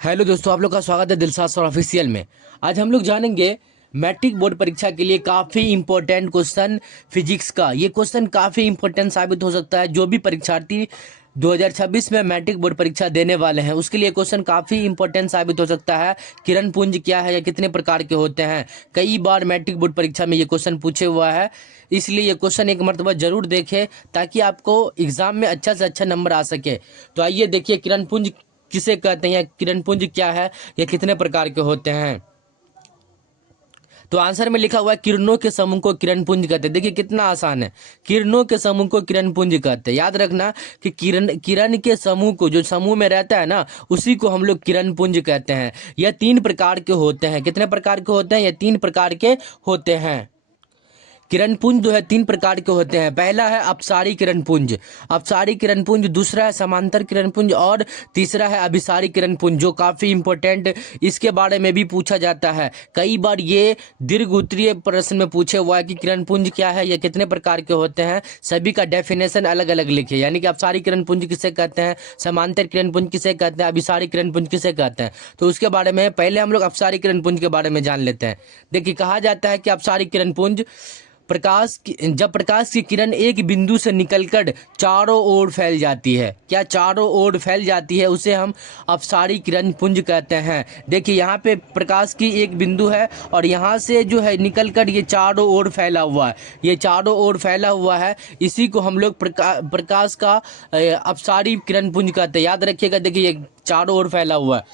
Hello दोस्तों, आप लोग का स्वागत है दिलसाद सर ऑफिशियल में। आज हम लोग जानेंगे मैट्रिक बोर्ड परीक्षा के लिए काफ़ी इंपॉर्टेंट क्वेश्चन फिजिक्स का। ये क्वेश्चन काफ़ी इंपॉर्टेंट साबित हो सकता है। जो भी परीक्षार्थी 2026 में मैट्रिक बोर्ड परीक्षा देने वाले हैं उसके लिए क्वेश्चन काफ़ी इंपॉर्टेंट साबित हो सकता है। किरण पुंज क्या है या कितने प्रकार के होते हैं, कई बार मैट्रिक बोर्ड परीक्षा में ये क्वेश्चन पूछे हुआ है। इसलिए ये क्वेश्चन एक मरतबा जरूर देखें ताकि आपको एग्जाम में अच्छा से अच्छा नंबर आ सके। तो आइए देखिए, किरण पुंज किसे कहते हैं या किरण पुंज क्या है या कितने प्रकार के होते हैं। तो आंसर में लिखा हुआ है किरणों के समूह को किरण पुंज कहते हैं। देखिए कितना आसान है, किरणों के समूह को किरण पुंज कहते हैं। याद रखना कि किरण किरण के समूह को, जो समूह में रहता है ना, उसी को हम लोग किरण पुंज कहते हैं। यह 3 प्रकार के होते हैं। कितने प्रकार के होते हैं? यह 3 प्रकार के होते हैं। किरण पुंज जो है 3 प्रकार के होते हैं। पहला है अपसारी किरण पुंज, अपसारी किरण पुंज। दूसरा है समांतर किरण पुंज और तीसरा है अभिसारी किरण पुंज, जो काफ़ी इंपॉर्टेंट, इसके बारे में भी पूछा जाता है। कई बार ये दीर्घ उत्तरीय प्रश्न में पूछे हुआ है कि किरण पुंज क्या है, ये कितने प्रकार के होते हैं। सभी का डेफिनेशन अलग अलग लिखे, यानी कि अपसारी किरण पुंज किसे कहते हैं, समांतर किरण पुंज किसे कहते हैं, अभिसारी किरण पुंज किसे कहते हैं। तो उसके बारे में पहले हम लोग अपसारी किरण पुंज के बारे में जान लेते हैं। देखिए कहा जाता है कि अपसारी किरण पुंज जब प्रकाश की किरण एक बिंदु से निकलकर चारों ओर फैल जाती है, क्या चारों ओर फैल जाती है, उसे हम अपसारी किरण पुंज कहते हैं। देखिए यहाँ पे प्रकाश की एक बिंदु है और यहाँ से जो है निकलकर ये चारों ओर फैला हुआ है, ये चारों ओर फैला हुआ है। इसी को हम लोग प्रकाश का अपसारी किरण पुंज कहते हैं। याद रखिएगा, देखिए ये चारों ओर फैला हुआ है।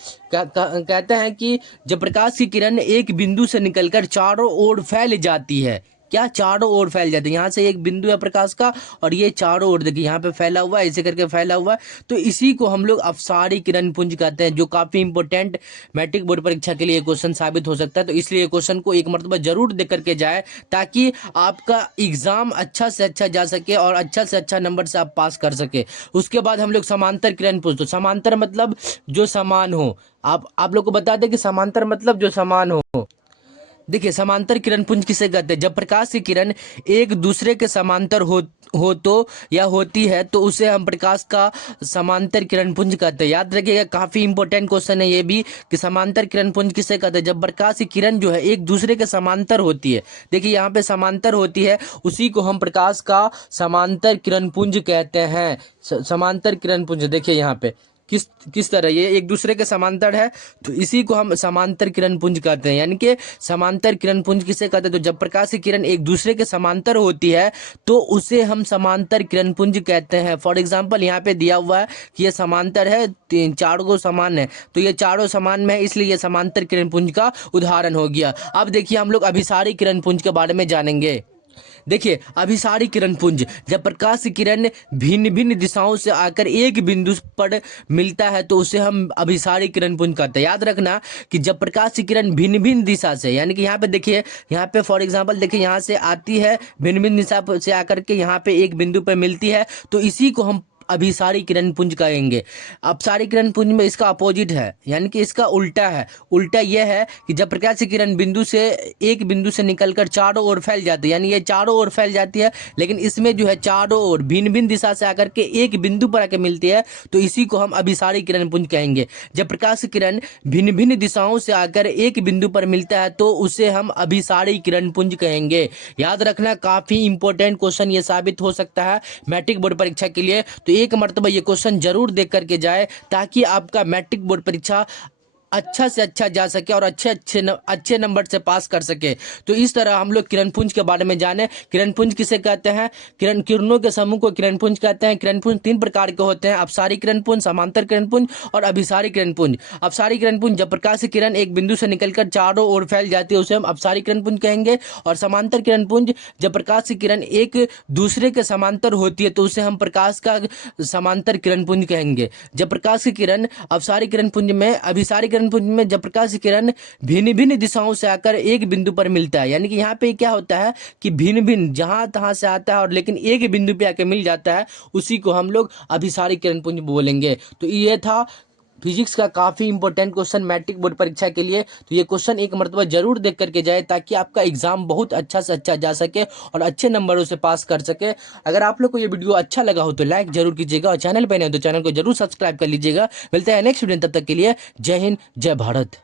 कहते हैं कि जब प्रकाश की किरण एक बिंदु से निकलकर चारों ओर फैल जाती है, क्या चारों ओर फैल जाती है। यहाँ से एक बिंदु है प्रकाश का और ये चारों ओर, देखिए यहाँ पे फैला हुआ है, ऐसे करके फैला हुआ है। तो इसी को हम लोग अपसारी किरण पुंज कहते हैं, जो काफ़ी इंपॉर्टेंट मैट्रिक बोर्ड परीक्षा के लिए क्वेश्चन साबित हो सकता है। तो इसलिए क्वेश्चन को एक मरतबा जरूर देख करके जाए ताकि आपका एग्जाम अच्छा से अच्छा जा सके और अच्छा से अच्छा नंबर से आप पास कर सके। उसके बाद हम लोग समांतर किरण पुंज। तो समांतर मतलब जो समान हो। आप लोग को बता दें कि समांतर मतलब जो समान हो। देखिए समांतर किरण पुंज किसे कहते हैं? जब प्रकाश की किरण एक दूसरे के समांतर हो तो या होती है तो उसे हम प्रकाश का समांतर किरण पुंज कहते हैं। याद रखिएगा, काफी इंपॉर्टेंट क्वेश्चन है ये भी कि समांतर किरण पुंज किसे कहते हैं? जब प्रकाश की किरण जो है एक दूसरे के समांतर होती है। देखिए यहाँ पे समांतर होती है, उसी को हम प्रकाश का समांतर किरण पुंज कहते हैं। समांतर किरण पुंज देखिए यहाँ पे किस किस तरह ये एक दूसरे के समांतर है, तो इसी को हम समांतर किरण पुंज कहते हैं। यानी कि समांतर किरण पुंज किसे कहते हैं? तो जब प्रकाश की किरण एक दूसरे के समांतर होती है तो उसे हम समांतर किरण पुंज कहते हैं। फॉर एग्जांपल यहाँ पे दिया हुआ है कि ये समांतर है, तीन चारों को समान है, तो ये चारों समान में है, इसलिए ये समांतर किरण पुंज का उदाहरण हो गया। अब देखिए हम लोग अभिसारी किरण पुंज के बारे में जानेंगे। देखिए अभिसारी किरण पुंज, जब प्रकाश की किरण भिन्न भिन्न दिशाओं से आकर एक बिंदु पर मिलता है तो उसे हम अभिसारी किरण पुंज कहते हैं। याद रखना कि जब प्रकाश की किरण भिन्न भिन्न दिशा से, यानी कि यहाँ पे देखिए, यहाँ पे फॉर एग्जांपल देखिए यहाँ से आती है, भिन्न भिन्न दिशा से आकर के यहाँ पे एक बिंदु पर मिलती है, तो इसी को हम अभिसारी किरण पुंज कहेंगे। अपसारी किरण पुंज में इसका अपोजिट है, यानी कि इसका उल्टा है। उल्टा यह है कि जब प्रकाश की किरण एक बिंदु से निकलकर चारों ओर फैल जाती है, यानी ये चारों ओर फैल जाती है, लेकिन इसमें जो है चारों ओर भिन्न भिन्न दिशा से आकर के एक बिंदु पर आकर मिलती है, तो इसी को हम अभिसारी किरण पुंज कहेंगे। जब प्रकाश की किरण भिन्न भिन्न दिशाओं से आकर एक बिंदु पर मिलता है तो उसे हम अभिसारी किरण पुंज कहेंगे। याद रखना, काफी इंपॉर्टेंट क्वेश्चन ये साबित हो सकता है मैट्रिक बोर्ड परीक्षा के लिए। तो एक मर्तबा ये क्वेश्चन जरूर देख करके जाए ताकि आपका मैट्रिक बोर्ड परीक्षा अच्छा से अच्छा जा सके और अच्छे नंबर से पास कर सके। तो इस तरह हम लोग किरण पुंज के बारे में जाने। किरण पुंज किसे कहते हैं? किरणों के समूह को किरण पुंज कहते हैं। किरण पुंज 3 प्रकार के होते हैं: अपसारी किरण पुंज, समांतर किरण पुंज और अभिसारी किरण पुंज। अपसारी किरण पुंज, जब प्रकाश की किरण एक बिंदु से निकलकर चारों ओर फैल जाती है उसे हम अपसारी किरण पुंज कहेंगे। और समांतर किरण पुंज, जब प्रकाश की किरण एक दूसरे के समांतर होती है तो उसे हम प्रकाश का समांतर किरण पुंज कहेंगे। जब प्रकाश की किरण अपसारी किरण पुंज में अभिसारी किरण पुंज में जब प्रकाश की किरण भिन्न भिन्न दिशाओं से आकर एक बिंदु पर मिलता है, यानी कि यहाँ पे क्या होता है कि भिन्न भिन्न जहां तहां से आता है और लेकिन एक बिंदु पे आकर मिल जाता है, उसी को हम लोग अभिसारी किरण पुंज बोलेंगे। तो ये था फिजिक्स का काफ़ी इंपॉर्टेंट क्वेश्चन मैट्रिक बोर्ड परीक्षा के लिए। तो ये क्वेश्चन एक मरतबा जरूर देख करके जाए ताकि आपका एग्जाम बहुत अच्छा से अच्छा जा सके और अच्छे नंबरों से पास कर सके। अगर आप लोग को ये वीडियो अच्छा लगा हो तो लाइक जरूर कीजिएगा और चैनल पर नहीं हो तो चैनल को जरूर सब्सक्राइब कर लीजिएगा। मिलते हैं नेक्स्ट वीडियो, तब तक के लिए जय हिंद जय भारत।